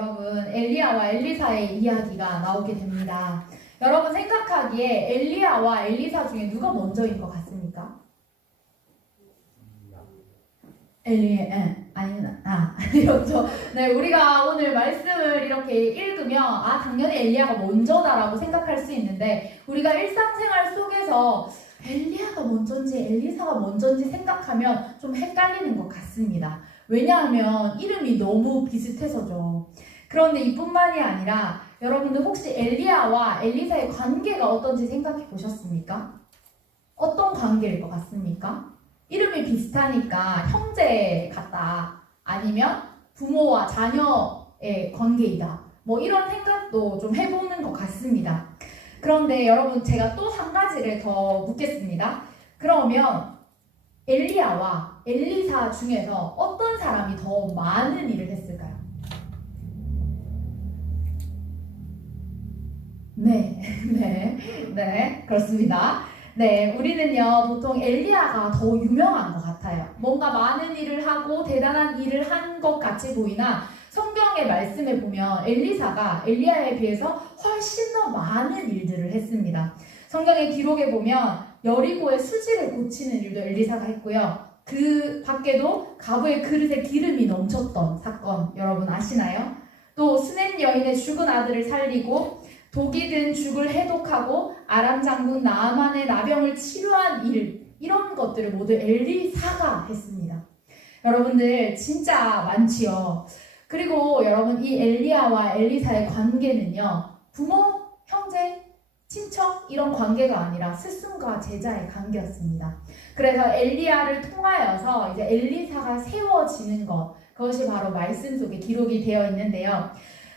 여러분 엘리야와 엘리사의 이야기가 나오게 됩니다. 여러분 생각하기에 엘리야와 엘리사 중에 누가 먼저인 것 같습니까? 아니죠. 네, 우리가 오늘 말씀을 이렇게 읽으면 당연히 엘리야가 먼저다라고 생각할 수 있는데 우리가 일상생활 속에서 엘리야가 먼저인지 엘리사가 먼저인지 생각하면 좀 헷갈리는 것 같습니다. 왜냐하면 이름이 너무 비슷해서죠. 그런데 이뿐만이 아니라 여러분들 혹시 엘리야와 엘리사의 관계가 어떤지 생각해 보셨습니까? 어떤 관계일 것 같습니까? 이름이 비슷하니까 형제 같다. 아니면 부모와 자녀의 관계이다. 뭐 이런 생각도 좀 해보는 것 같습니다. 그런데 여러분 제가 또 한 가지를 더 묻겠습니다. 그러면 엘리야와 엘리사 중에서 어떤 사람이 더 많은 일을 했을까요? 네, 그렇습니다. 네, 우리는요, 보통 엘리야가 더 유명한 것 같아요. 뭔가 많은 일을 하고 대단한 일을 한 것 같이 보이나 성경의 말씀에 보면 엘리사가 엘리야에 비해서 훨씬 더 많은 일들을 했습니다. 성경의 기록에 보면 여리고의 수지를 고치는 일도 엘리사가 했고요. 그 밖에도 가부의 그릇에 기름이 넘쳤던 사건 여러분 아시나요? 또 수넴 여인의 죽은 아들을 살리고 독이 든 죽을 해독하고 아람 장군 나아만의 나병을 치료한 일, 이런 것들을 모두 엘리사가 했습니다. 여러분들 진짜 많지요. 그리고 여러분 이 엘리야와 엘리사의 관계는요, 부모, 형제, 친척 이런 관계가 아니라 스승과 제자의 관계였습니다. 그래서 엘리야를 통하여서 이제 엘리사가 세워지는 것, 그것이 바로 말씀 속에 기록이 되어 있는데요.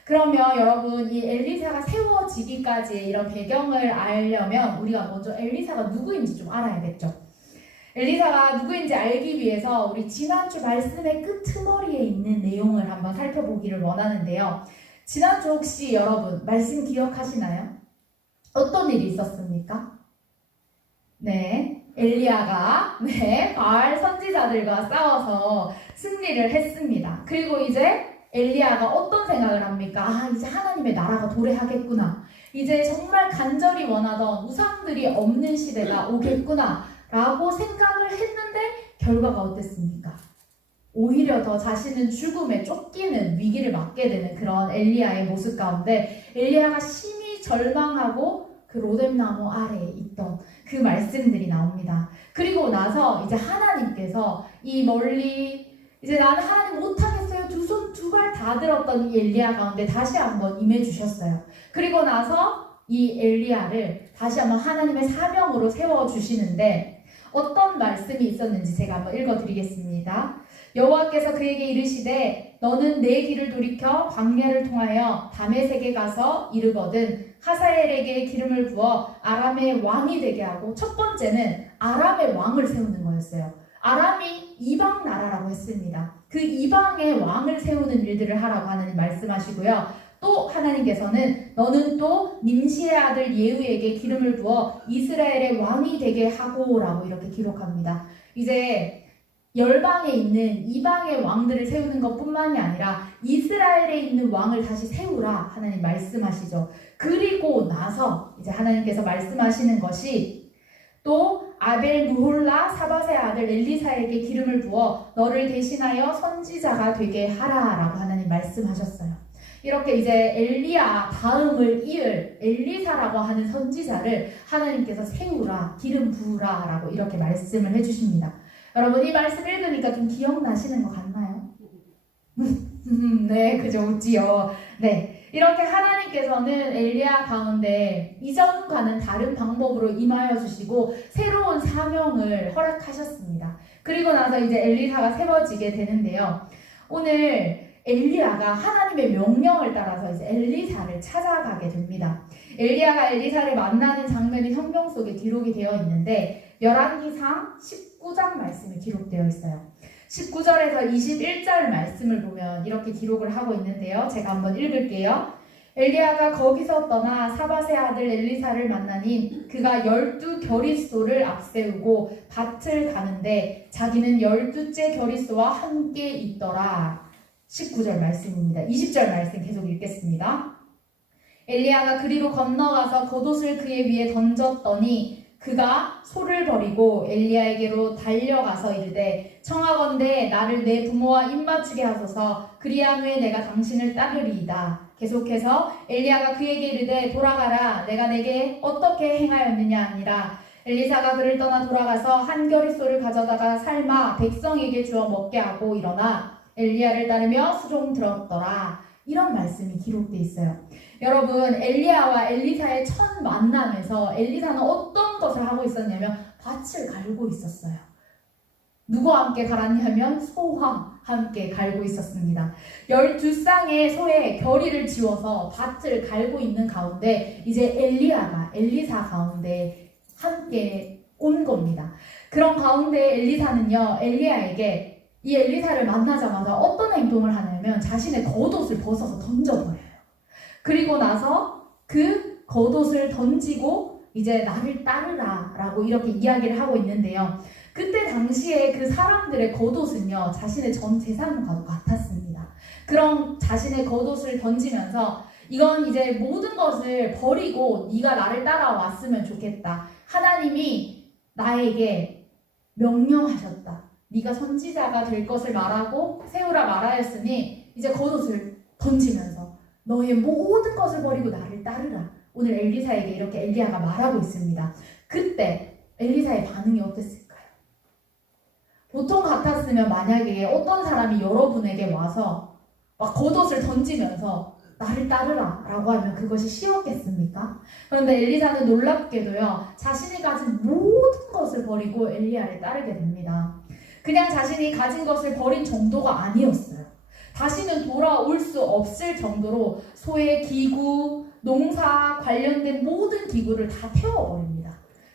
그러면 여러분 이 엘리사가 세워지기까지의 이런 배경을 알려면 우리가 먼저 엘리사가 누구인지 좀 알아야겠죠. 엘리사가 누구인지 알기 위해서 우리 지난주 말씀의 끄트머리에 있는 내용을 한번 살펴보기를 원하는데요. 지난주 혹시 여러분 말씀 기억하시나요? 어떤 일이 있었습니까? 네, 엘리야가 바알 선지자들과 싸워서 승리를 했습니다. 그리고 이제 엘리야가 어떤 생각을 합니까? 이제 하나님의 나라가 도래하겠구나. 이제 정말 간절히 원하던 우상들이 없는 시대가 오겠구나 라고 생각을 했는데 결과가 어땠습니까? 오히려 더 자신은 죽음에 쫓기는 위기를 맞게 되는 그런 엘리야의 모습 가운데 엘리야가 심히 절망하고 그 로뎀나무 아래에 있던 그 말씀들이 나옵니다. 그리고 나서 이제 하나님께서 이 멀리 이제 나는 하나님 못하겠어요. 두 손 두 발 다 들었던 이 엘리야 가운데 다시 한번 임해 주셨어요. 그리고 나서 이 엘리야를 다시 한번 하나님의 사명으로 세워주시는데 어떤 말씀이 있었는지 제가 한번 읽어드리겠습니다. 여호와께서 그에게 이르시되 너는 내 길을 돌이켜 광야를 통하여 다메섹에 가서 이르거든 하사엘에게 기름을 부어 아람의 왕이 되게 하고, 첫 번째는 아람의 왕을 세우는 거였어요. 아람이 이방 나라라고 했습니다. 그 이방의 왕을 세우는 일들을 하라고 하나님 말씀하시고요. 또 하나님께서는 너는 또 nim시의 아들 예후에게 기름을 부어 이스라엘의 왕이 되게 하고 라고 이렇게 기록합니다. 이제 열방에 있는 이방의 왕들을 세우는 것뿐만이 아니라 이스라엘에 있는 왕을 다시 세우라 하나님 말씀하시죠. 그리고 나서 이제 하나님께서 말씀하시는 것이 또 아벨 무홀라 사밧의 아들 엘리사에게 기름을 부어 너를 대신하여 선지자가 되게 하라라고 하나님 말씀하셨어요. 이렇게 이제 엘리야 다음을 이을 엘리사라고 하는 선지자를 하나님께서 세우라, 기름 부으라 라고 이렇게 말씀을 해주십니다. 여러분 이 말씀 읽으니까 좀 기억나시는 것 같나요? 네, 그죠, 웃지요. 네, 이렇게 하나님께서는 엘리야 가운데 이전과는 다른 방법으로 임하여 주시고 새로운 사명을 허락하셨습니다. 그리고 나서 이제 엘리사가 세워지게 되는데요. 오늘 엘리야가 하나님의 명령을 따라서 이제 엘리사를 찾아가게 됩니다. 엘리야가 엘리사를 만나는 장면이 성경 속에 기록이 되어 있는데 열왕기상 19장 말씀이 기록되어 있어요. 19절에서 21절 말씀을 보면 이렇게 기록을 하고 있는데요. 제가 한번 읽을게요. 엘리야가 거기서 떠나 사밧의 아들 엘리사를 만나니 그가 12겨릿소를 앞세우고 밭을 가는데 자기는 12째 겨릿소와 함께 있더라. 19절 말씀입니다. 20절 말씀 계속 읽겠습니다. 엘리야가 그리로 건너가서 겉옷을 그의 위에 던졌더니 그가 소를 버리고 엘리야에게로 달려가서 이르되 청하건대 나를 내 부모와 입맞추게 하소서 그리한 후에 내가 당신을 따르리이다. 계속해서 엘리야가 그에게 이르되 돌아가라 내가 내게 어떻게 행하였느냐 아니라 엘리사가 그를 떠나 돌아가서 한 겨릿소를 가져다가 삶아 백성에게 주어 먹게 하고 일어나 엘리야를 따르며 수종 들었더라. 이런 말씀이 기록되어 있어요. 여러분, 엘리야와 엘리사의 첫 만남에서 엘리사는 어떤 것을 하고 있었냐면 밭을 갈고 있었어요. 누구와 함께 갈았냐면 소와 함께 갈고 있었습니다. 12쌍의 소에 겨리를 지워서 밭을 갈고 있는 가운데 이제 엘리야가 엘리사 가운데 함께 온 겁니다. 그런 가운데 엘리사는요, 엘리야에게 이 엘리사를 만나자마자 어떤 행동을 하냐면 자신의 겉옷을 벗어서 던져버려요. 그리고 나서 그 겉옷을 던지고 이제 나를 따르라 라고 이렇게 이야기를 하고 있는데요. 그때 당시에 그 사람들의 겉옷은요, 자신의 전 재산과도 같았습니다. 그런 자신의 겉옷을 던지면서 이건 이제 모든 것을 버리고 네가 나를 따라왔으면 좋겠다. 하나님이 나에게 명령하셨다. 네가 선지자가 될 것을 말하고 세우라 말하였으니 이제 겉옷을 던지면서 너의 모든 것을 버리고 나를 따르라. 오늘 엘리사에게 이렇게 엘리야가 말하고 있습니다. 그때 엘리사의 반응이 어땠을까요? 보통 같았으면 만약에 어떤 사람이 여러분에게 와서 막 겉옷을 던지면서 나를 따르라 라고 하면 그것이 쉬웠겠습니까? 그런데 엘리사는 놀랍게도요, 자신이 가진 모든 것을 버리고 엘리야를 따르게 됩니다. 그냥 자신이 가진 것을 버린 정도가 아니었어요. 다시는 돌아올 수 없을 정도로 소의 기구, 농사 관련된 모든 기구를 다 태워버립니다.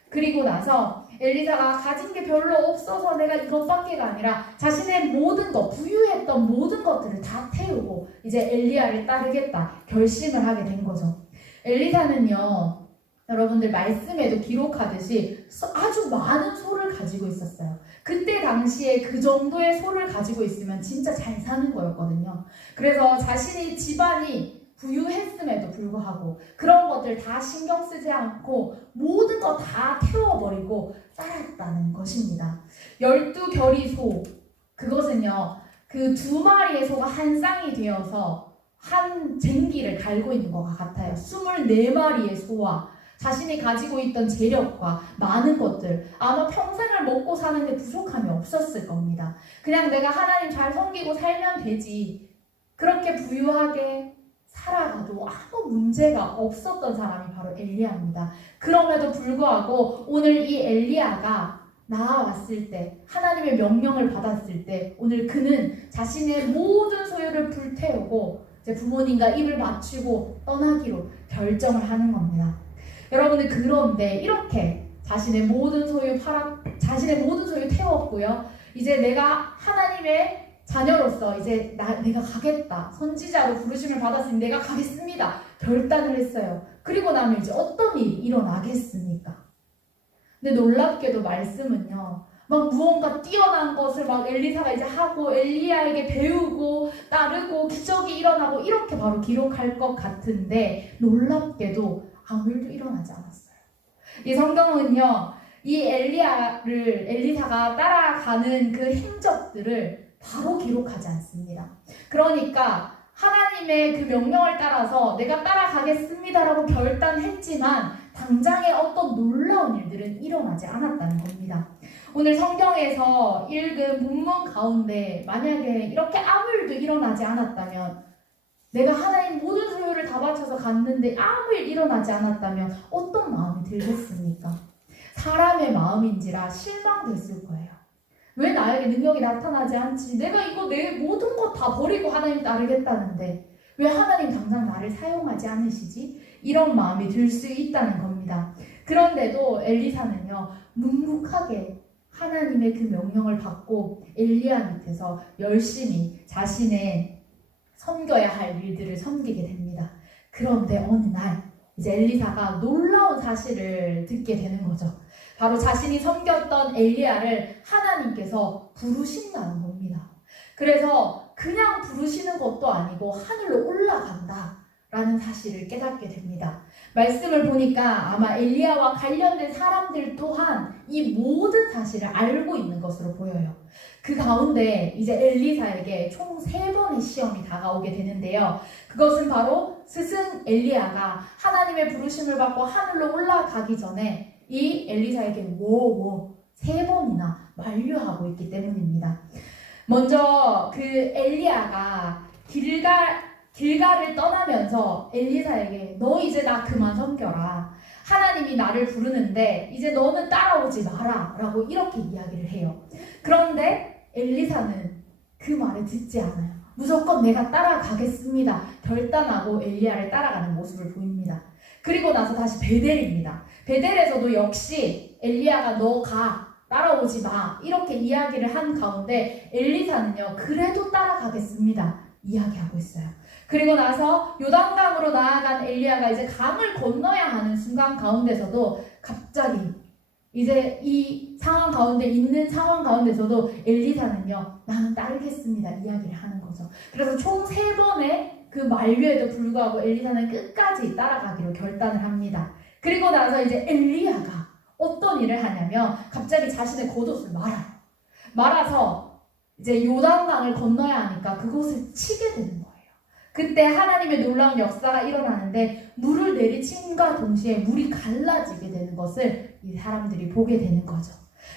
그리고 나서 엘리사가 가진 게 별로 없어서 내가 이것밖에가 아니라 자신의 모든 것, 부유했던 모든 것들을 다 태우고 이제 엘리야를 따르겠다 결심을 하게 된 거죠. 엘리사는요, 여러분들 말씀에도 기록하듯이 아주 많은 소를 가지고 있었어요. 그때 당시에 그 정도의 소를 가지고 있으면 진짜 잘 사는 거였거든요. 그래서 자신이 집안이 부유했음에도 불구하고 그런 것들 다 신경 쓰지 않고 모든 거 다 태워버리고 따랐다는 것입니다. 12결의 소, 그것은요, 그 2마리의 소가 한 쌍이 되어서 한 쟁기를 갈고 있는 것과 같아요. 24마리의 소와 자신이 가지고 있던 재력과 많은 것들, 아마 평생을 먹고 사는데 부족함이 없었을 겁니다. 그냥 내가 하나님 잘 섬기고 살면 되지, 그렇게 부유하게 살아가도 아무 문제가 없었던 사람이 바로 엘리야입니다. 그럼에도 불구하고 오늘 이 엘리야가 나아왔을 때, 하나님의 명령을 받았을 때, 오늘 그는 자신의 모든 소유를 불태우고 이제 부모님과 입을 맞추고 떠나기로 결정을 하는 겁니다. 여러분들, 그런데 이렇게 자신의 모든 소유 태웠고요. 이제 내가 하나님의 자녀로서 이제 내가 가겠다. 선지자로 부르심을 받았으니 내가 가겠습니다. 결단을 했어요. 그리고 나면 이제 어떤 일이 일어나겠습니까? 근데 놀랍게도 말씀은요, 막 무언가 뛰어난 것을 막 엘리사가 이제 하고 엘리야에게 배우고 따르고 기적이 일어나고 이렇게 바로 기록할 것 같은데 놀랍게도 아무 일도 일어나지 않았어요. 이 성경은요, 이 엘리사가 따라가는 그 행적들을 바로 기록하지 않습니다. 그러니까 하나님의 그 명령을 따라서 내가 따라가겠습니다라고 결단했지만 당장에 어떤 놀라운 일들은 일어나지 않았다는 겁니다. 오늘 성경에서 읽은 본문 가운데 만약에 이렇게 아무 일도 일어나지 않았다면, 내가 하나님 모든 소유를 다 바쳐서 갔는데 아무 일 일어나지 않았다면 어떤 마음이 들겠습니까? 사람의 마음인지라 실망됐을 거예요. 왜 나에게 능력이 나타나지 않지? 내가 이거 내 모든 것 다 버리고 하나님 따르겠다는데 왜 하나님 당장 나를 사용하지 않으시지? 이런 마음이 들 수 있다는 겁니다. 그런데도 엘리사는요, 묵묵하게 하나님의 그 명령을 받고 엘리야 밑에서 열심히 자신의 섬겨야 할 일들을 섬기게 됩니다. 그런데 어느 날 이제 엘리사가 놀라운 사실을 듣게 되는 거죠. 바로 자신이 섬겼던 엘리야를 하나님께서 부르신다는 겁니다. 그래서 그냥 부르시는 것도 아니고 하늘로 올라간다 라는 사실을 깨닫게 됩니다. 말씀을 보니까 아마 엘리야와 관련된 사람들 또한 이 모든 사실을 알고 있는 것으로 보여요. 그 가운데 이제 엘리사에게 총 3번의 시험이 다가오게 되는데요. 그것은 바로 스승 엘리야가 하나님의 부르심을 받고 하늘로 올라가기 전에 이 엘리사에게 3번이나 만류하고 있기 때문입니다. 먼저 그 엘리야가 길갈을 떠나면서 엘리사에게 너 이제 나 그만 섬겨라. 하나님이 나를 부르는데 이제 너는 따라오지 마라 라고 이렇게 이야기를 해요. 그런데 엘리사는 그 말을 듣지 않아요. 무조건 내가 따라가겠습니다. 결단하고 엘리야를 따라가는 모습을 보입니다. 그리고 나서 다시 베델입니다. 베델에서도 역시 엘리야가 너 가. 따라오지 마. 이렇게 이야기를 한 가운데 엘리사는요. 그래도 따라가겠습니다. 이야기하고 있어요. 그리고 나서 요단강으로 나아간 엘리야가 이제 강을 건너야 하는 순간 가운데서도 갑자기 이제 이 상황 가운데 있는 상황 가운데서도 엘리사는요. 나는 따르겠습니다. 이야기를 하는 거죠. 그래서 총 3번의 그 만류에도 불구하고 엘리사는 끝까지 따라가기로 결단을 합니다. 그리고 나서 이제 엘리야가 어떤 일을 하냐면 갑자기 자신의 겉옷을 말아서 이제 요단강을 건너야 하니까 그곳을 치게 되는 거예요. 그때 하나님의 놀라운 역사가 일어나는데 물을 내리침과 동시에 물이 갈라지게 되는 것을 이 사람들이 보게 되는 거죠.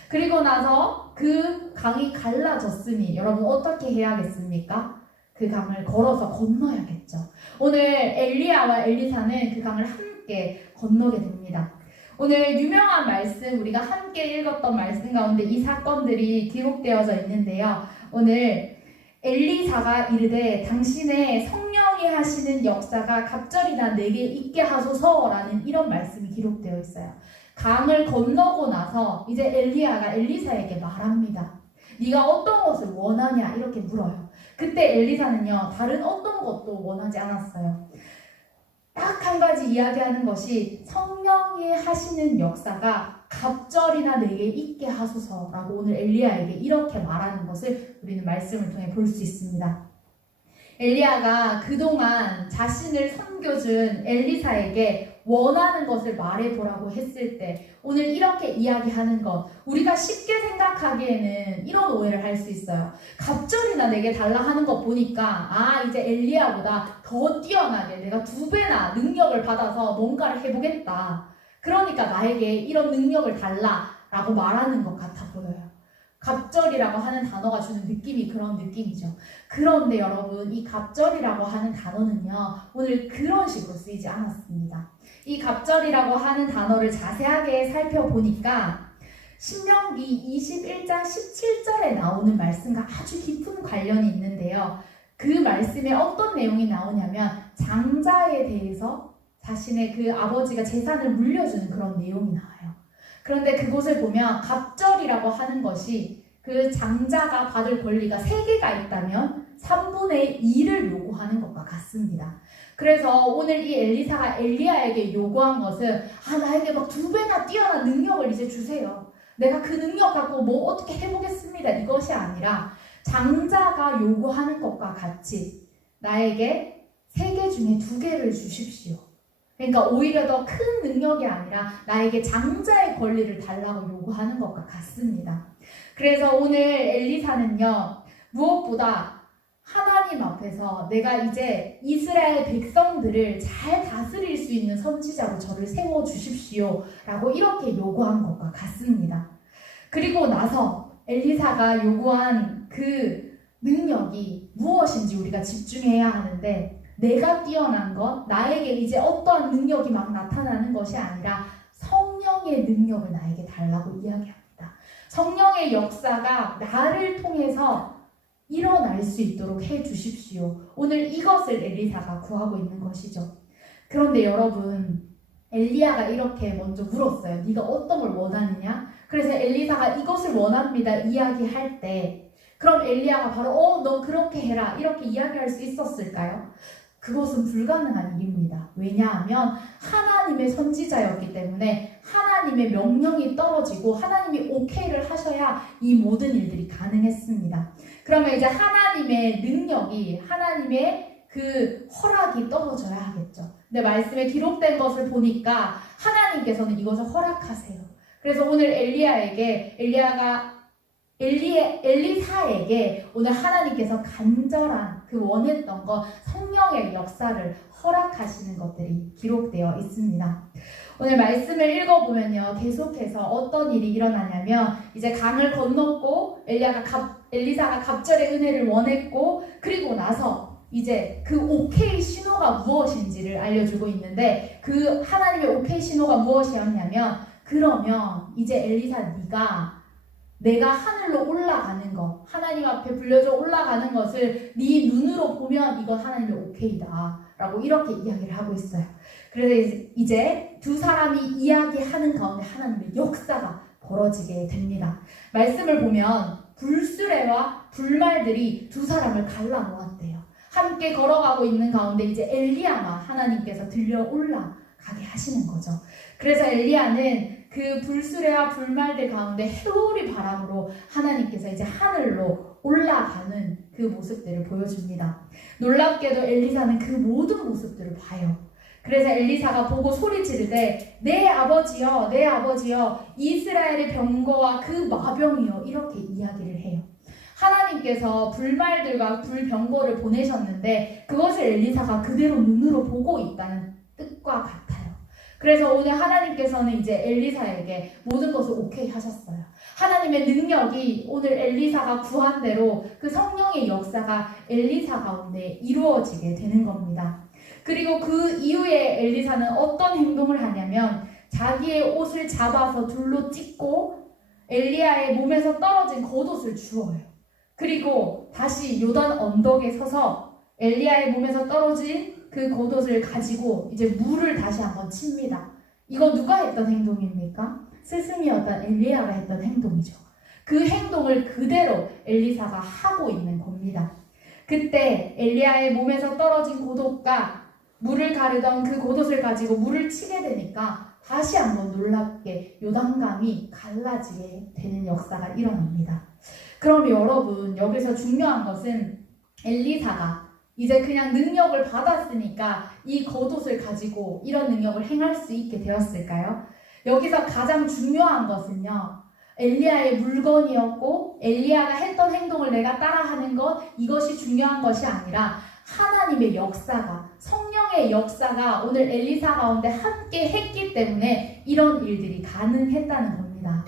그리고 나서 그 강이 갈라졌으니 여러분 어떻게 해야겠습니까? 그 강을 걸어서 건너야겠죠. 오늘 엘리야와 엘리사는 그 강을 함께 건너게 됩니다. 오늘 유명한 말씀, 우리가 함께 읽었던 말씀 가운데 이 사건들이 기록되어져 있는데요. 오늘 엘리사가 이르되 당신의 성령이 하시는 역사가 갑절이나 내게 있게 하소서라는 이런 말씀이 기록되어 있어요. 강을 건너고 나서 이제 엘리야가 엘리사에게 말합니다. 네가 어떤 것을 원하냐 이렇게 물어요. 그때 엘리사는요. 다른 어떤 것도 원하지 않았어요. 딱 한 가지 이야기하는 것이 성령이 하시는 역사가 갑절이나 내게 있게 하소서라고 오늘 엘리야에게 이렇게 말하는 것을 우리는 말씀을 통해 볼 수 있습니다. 엘리야가 그동안 자신을 섬겨준 엘리사에게 원하는 것을 말해보라고 했을 때 오늘 이렇게 이야기하는 것, 우리가 쉽게 생각하기에는 이런 오해를 할 수 있어요. 갑절이나 내게 달라 하는 것 보니까 이제 엘리야보다 더 뛰어나게 내가 2배나 능력을 받아서 뭔가를 해보겠다. 그러니까 나에게 이런 능력을 달라라고 말하는 것 같아 보여요. 갑절이라고 하는 단어가 주는 느낌이 그런 느낌이죠. 그런데 여러분, 이 갑절이라고 하는 단어는요, 오늘 그런 식으로 쓰이지 않았습니다. 이 갑절이라고 하는 단어를 자세하게 살펴보니까 신명기 21장 17절에 나오는 말씀과 아주 깊은 관련이 있는데요. 그 말씀에 어떤 내용이 나오냐면 장자에 대해서 자신의 그 아버지가 재산을 물려주는 그런 내용이 나와요. 그런데 그곳을 보면 갑절이라고 하는 것이 그 장자가 받을 권리가 3개가 있다면 3분의 2를 요구하는 것과 같습니다. 그래서 오늘 이 엘리사가 엘리야에게 요구한 것은 나에게 막 2배나 뛰어난 능력을 이제 주세요. 내가 그 능력 갖고 뭐 어떻게 해보겠습니다. 이것이 아니라 장자가 요구하는 것과 같이 나에게 3개 중에 2개를 주십시오. 그러니까 오히려 더 큰 능력이 아니라 나에게 장자의 권리를 달라고 요구하는 것과 같습니다. 그래서 오늘 엘리사는요, 무엇보다 하나님 앞에서 내가 이제 이스라엘 백성들을 잘 다스릴 수 있는 선지자로 저를 세워주십시오 라고 이렇게 요구한 것과 같습니다. 그리고 나서 엘리사가 요구한 그 능력이 무엇인지 우리가 집중해야 하는데, 내가 뛰어난 것, 나에게 이제 어떠한 능력이 막 나타나는 것이 아니라 성령의 능력을 나에게 달라고 이야기합니다. 성령의 역사가 나를 통해서 일어날 수 있도록 해주십시오. 오늘 이것을 엘리사가 구하고 있는 것이죠. 그런데 여러분, 엘리야가 이렇게 먼저 물었어요. 네가 어떤 걸 원하느냐? 그래서 엘리사가 이것을 원합니다 이야기할 때 그럼 엘리야가 바로 너 그렇게 해라 이렇게 이야기할 수 있었을까요? 그것은 불가능한 일입니다. 왜냐하면 하나님의 선지자였기 때문에 하나님의 명령이 떨어지고 하나님이 오케이를 하셔야 이 모든 일들이 가능했습니다. 그러면 이제 하나님의 능력이, 하나님의 그 허락이 떨어져야 하겠죠. 근데 말씀에 기록된 것을 보니까 하나님께서는 이것을 허락하세요. 그래서 오늘 엘리사에게 오늘 하나님께서 간절한 그 원했던 것, 성령의 역사를 허락하시는 것들이 기록되어 있습니다. 오늘 말씀을 읽어보면요, 계속해서 어떤 일이 일어나냐면 이제 강을 건넜고 엘리사가 갑절의 은혜를 원했고, 그리고 나서 이제 그 오케이 신호가 무엇인지를 알려주고 있는데, 그 하나님의 오케이 신호가 무엇이었냐면, 그러면 이제 엘리사 내가 하늘로 올라가는 것, 하나님 앞에 불려져 올라가는 것을 네 눈으로 보면 이건 하나님의 오케이다 라고 이렇게 이야기를 하고 있어요. 그래서 이제 두 사람이 이야기하는 가운데 하나님의 역사가 벌어지게 됩니다. 말씀을 보면 불수레와 불말들이 두 사람을 갈라놓았대요. 함께 걸어가고 있는 가운데 이제 엘리야만 하나님께서 들려 올라가게 하시는 거죠. 그래서 엘리야는 그 불수레와 불말들 가운데 해오리 바람으로 하나님께서 이제 하늘로 올라가는 그 모습들을 보여줍니다. 놀랍게도 엘리사는 그 모든 모습들을 봐요. 그래서 엘리사가 보고 소리 지르되 내 아버지여, 내 아버지여, 이스라엘의 병거와 그 마병이여, 이렇게 이야기를 해요. 하나님께서 불말들과 불병거를 보내셨는데 그것을 엘리사가 그대로 눈으로 보고 있다는 뜻과 같아요. 그래서 오늘 하나님께서는 이제 엘리사에게 모든 것을 오케이 하셨어요. 하나님의 능력이 오늘 엘리사가 구한 대로 그 성령의 역사가 엘리사 가운데 이루어지게 되는 겁니다. 그리고 그 이후에 엘리사는 어떤 행동을 하냐면 자기의 옷을 잡아서 둘로 찢고 엘리야의 몸에서 떨어진 겉옷을 주워요. 그리고 다시 요단 언덕에 서서 엘리야의 몸에서 떨어진 그 겉옷을 가지고 이제 물을 다시 한번 칩니다. 이거 누가 했던 행동입니까? 스승이었던 엘리야가 했던 행동이죠. 그 행동을 그대로 엘리사가 하고 있는 겁니다. 그때 엘리야의 몸에서 떨어진 겉옷과 물을 가르던 그 겉옷을 가지고 물을 치게 되니까 다시 한번 놀랍게 요단강이 갈라지게 되는 역사가 일어납니다. 그럼 여러분, 여기서 중요한 것은 엘리사가 이제 그냥 능력을 받았으니까 이 겉옷을 가지고 이런 능력을 행할 수 있게 되었을까요? 여기서 가장 중요한 것은요, 엘리야의 물건이었고 엘리야가 했던 행동을 내가 따라하는 것, 이것이 중요한 것이 아니라 하나님의 역사가, 성령의 역사가 오늘 엘리사 가운데 함께 했기 때문에 이런 일들이 가능했다는 겁니다.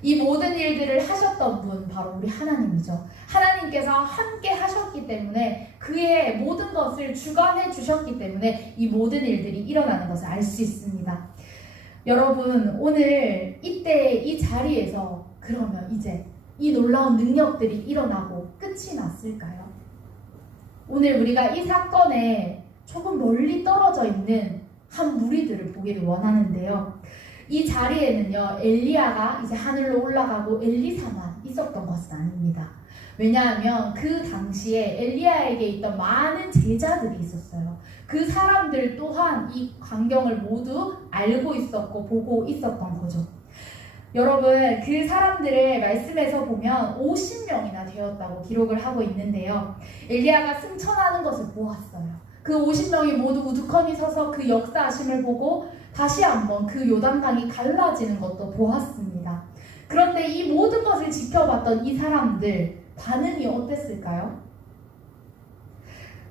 이 모든 일들을 하셨던 분 바로 우리 하나님이죠. 하나님께서 함께 하셨기 때문에 그의 모든 것을 주관해 주셨기 때문에 이 모든 일들이 일어나는 것을 알 수 있습니다. 여러분, 오늘 이때 이 자리에서 그러면 이제 이 놀라운 능력들이 일어나고 끝이 났을까요? 오늘 우리가 이 사건에 조금 멀리 떨어져 있는 한 무리들을 보기를 원하는데요. 이 자리에는요, 엘리야가 이제 하늘로 올라가고 엘리사만 있었던 것은 아닙니다. 왜냐하면 그 당시에 엘리야에게 있던 많은 제자들이 있었어요. 그 사람들 또한 이 광경을 모두 알고 있었고 보고 있었던 거죠. 여러분, 그 사람들의 말씀에서 보면 50명이나 되었다고 기록을 하고 있는데요. 엘리야가 승천하는 것을 보았어요. 그 50명이 모두 우두커니 서서 그 역사하심을 보고 다시 한번 그 요단강이 갈라지는 것도 보았습니다. 그런데 이 모든 것을 지켜봤던 이 사람들 반응이 어땠을까요?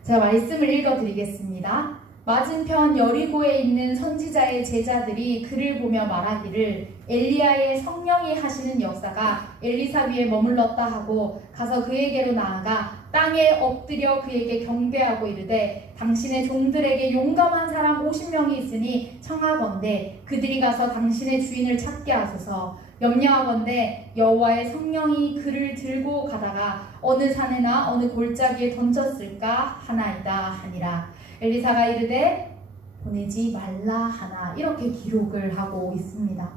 제가 말씀을 읽어드리겠습니다. 맞은편 여리고에 있는 선지자의 제자들이 그를 보며 말하기를 엘리야의 성령이 하시는 역사가 엘리사 위에 머물렀다 하고 가서 그에게로 나아가 땅에 엎드려 그에게 경배하고 이르되 당신의 종들에게 용감한 사람 50명이 있으니 청하건대 그들이 가서 당신의 주인을 찾게 하소서. 염려하건대 여호와의 성령이 그를 들고 가다가 어느 산에나 어느 골짜기에 던졌을까 하나이다 하니라. 엘리사가 이르되 보내지 말라 하나, 이렇게 기록을 하고 있습니다.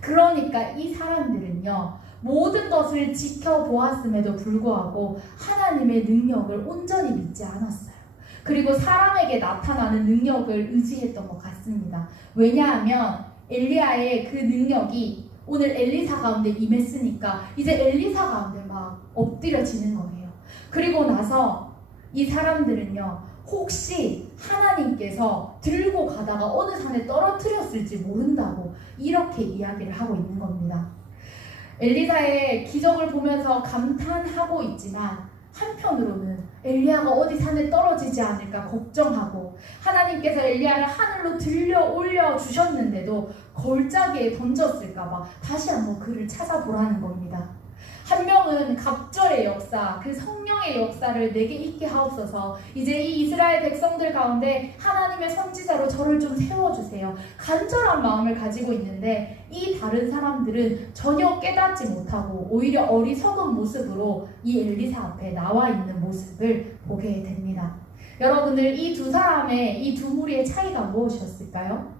그러니까 이 사람들은요, 모든 것을 지켜보았음에도 불구하고 하나님의 능력을 온전히 믿지 않았어요. 그리고 사람에게 나타나는 능력을 의지했던 것 같습니다. 왜냐하면 엘리야의 그 능력이 오늘 엘리사 가운데 임했으니까 이제 엘리사 가운데 막 엎드려지는 거예요. 그리고 나서 이 사람들은요, 혹시 하나님께서 들고 가다가 어느 산에 떨어뜨렸을지 모른다고 이렇게 이야기를 하고 있는 겁니다. 엘리사의 기적을 보면서 감탄하고 있지만 한편으로는 엘리야가 어디 산에 떨어지지 않을까 걱정하고, 하나님께서 엘리야를 하늘로 들려 올려 주셨는데도 골짜기에 던졌을까봐 다시 한번 그를 찾아보라는 겁니다. 한 명은 갑절의 역사, 그 성령의 역사를 내게 있게 하옵소서. 이제 이 이스라엘 백성들 가운데 하나님의 선지자로 저를 좀 세워주세요. 간절한 마음을 가지고 있는데 이 다른 사람들은 전혀 깨닫지 못하고 오히려 어리석은 모습으로 이 엘리사 앞에 나와 있는 모습을 보게 됩니다. 여러분들, 이 두 사람의, 이 두 무리의 차이가 무엇이었을까요?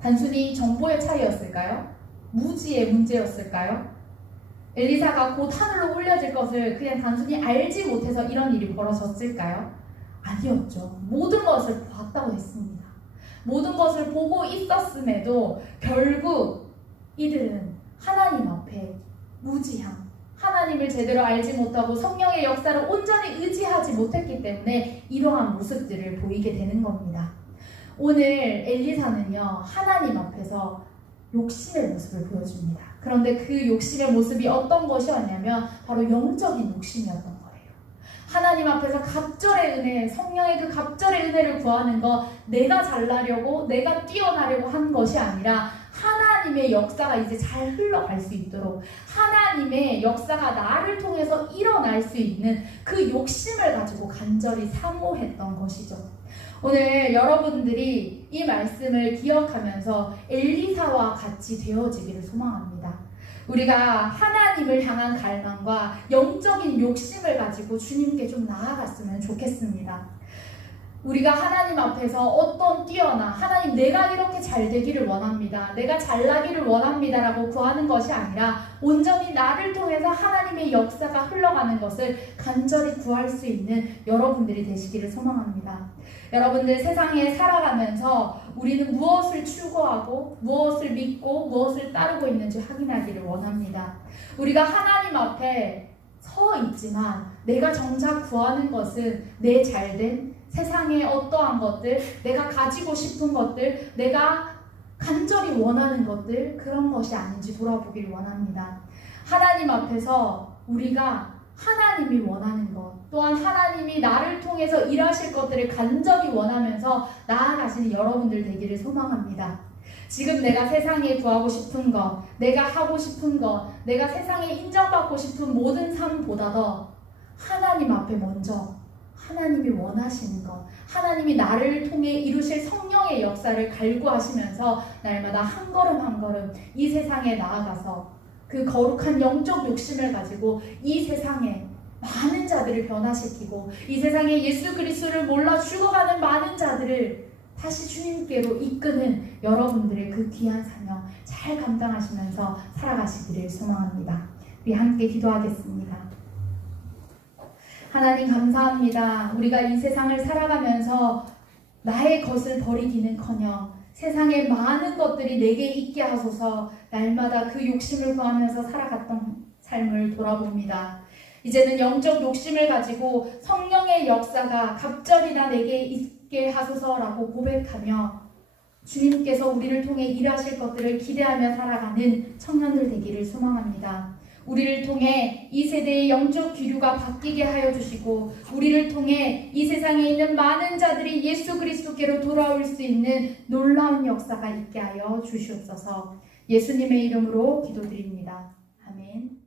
단순히 정보의 차이였을까요? 무지의 문제였을까요? 엘리사가 곧 하늘로 올려질 것을 그냥 단순히 알지 못해서 이런 일이 벌어졌을까요? 아니었죠. 모든 것을 봤다고 했습니다. 모든 것을 보고 있었음에도 결국 이들은 하나님 앞에 무지함, 하나님을 제대로 알지 못하고 성령의 역사를 온전히 의지하지 못했기 때문에 이러한 모습들을 보이게 되는 겁니다. 오늘 엘리사는요, 하나님 앞에서 욕심의 모습을 보여줍니다. 그런데 그 욕심의 모습이 어떤 것이었냐면 바로 영적인 욕심이었던 거예요. 하나님 앞에서 갑절의 은혜, 성령의 그 갑절의 은혜를 구하는 것, 내가 잘나려고, 내가 뛰어나려고 한 것이 아니라 하나님의 역사가 이제 잘 흘러갈 수 있도록, 하나님의 역사가 나를 통해서 일어날 수 있는 그 욕심을 가지고 간절히 사모했던 것이죠. 오늘 여러분들이 이 말씀을 기억하면서 엘리사와 같이 되어지기를 소망합니다. 우리가 하나님을 향한 갈망과 영적인 욕심을 가지고 주님께 좀 나아갔으면 좋겠습니다. 우리가 하나님 앞에서 어떤 뛰어나, 하나님 내가 이렇게 잘 되기를 원합니다, 내가 잘나기를 원합니다 라고 구하는 것이 아니라 온전히 나를 통해서 하나님의 역사가 흘러가는 것을 간절히 구할 수 있는 여러분들이 되시기를 소망합니다. 여러분들, 세상에 살아가면서 우리는 무엇을 추구하고 무엇을 믿고 무엇을 따르고 있는지 확인하기를 원합니다. 우리가 하나님 앞에 서 있지만 내가 정작 구하는 것은 내 잘됨, 세상의 어떠한 것들, 내가 가지고 싶은 것들, 내가 간절히 원하는 것들, 그런 것이 아닌지 돌아보길 원합니다. 하나님 앞에서 우리가 하나님이 원하는 것, 또한 하나님이 나를 통해서 일하실 것들을 간절히 원하면서 나아가시는 여러분들 되기를 소망합니다. 지금 내가 세상에 구하고 싶은 것, 내가 하고 싶은 것, 내가 세상에 인정받고 싶은 모든 삶보다도 하나님 앞에 먼저 하나님이 원하시는 것, 하나님이 나를 통해 이루실 성령의 역사를 갈구하시면서 날마다 한 걸음 한 걸음 이 세상에 나아가서 그 거룩한 영적 욕심을 가지고 이 세상에 많은 자들을 변화시키고 이 세상에 예수 그리스도를 몰라 죽어가는 많은 자들을 다시 주님께로 이끄는 여러분들의 그 귀한 사명 잘 감당하시면서 살아가시기를 소망합니다. 우리 함께 기도하겠습니다. 하나님, 감사합니다. 우리가 이 세상을 살아가면서 나의 것을 버리기는커녕 세상에 많은 것들이 내게 있게 하소서 날마다 그 욕심을 구하면서 살아갔던 삶을 돌아봅니다. 이제는 영적 욕심을 가지고 성령의 역사가 갑절이나 내게 있게 하소서라고 고백하며 주님께서 우리를 통해 일하실 것들을 기대하며 살아가는 청년들 되기를 소망합니다. 우리를 통해 이 세대의 영적 기류가 바뀌게 하여 주시고 우리를 통해 이 세상에 있는 많은 자들이 예수 그리스도께로 돌아올 수 있는 놀라운 역사가 있게 하여 주시옵소서. 예수님의 이름으로 기도드립니다. 아멘.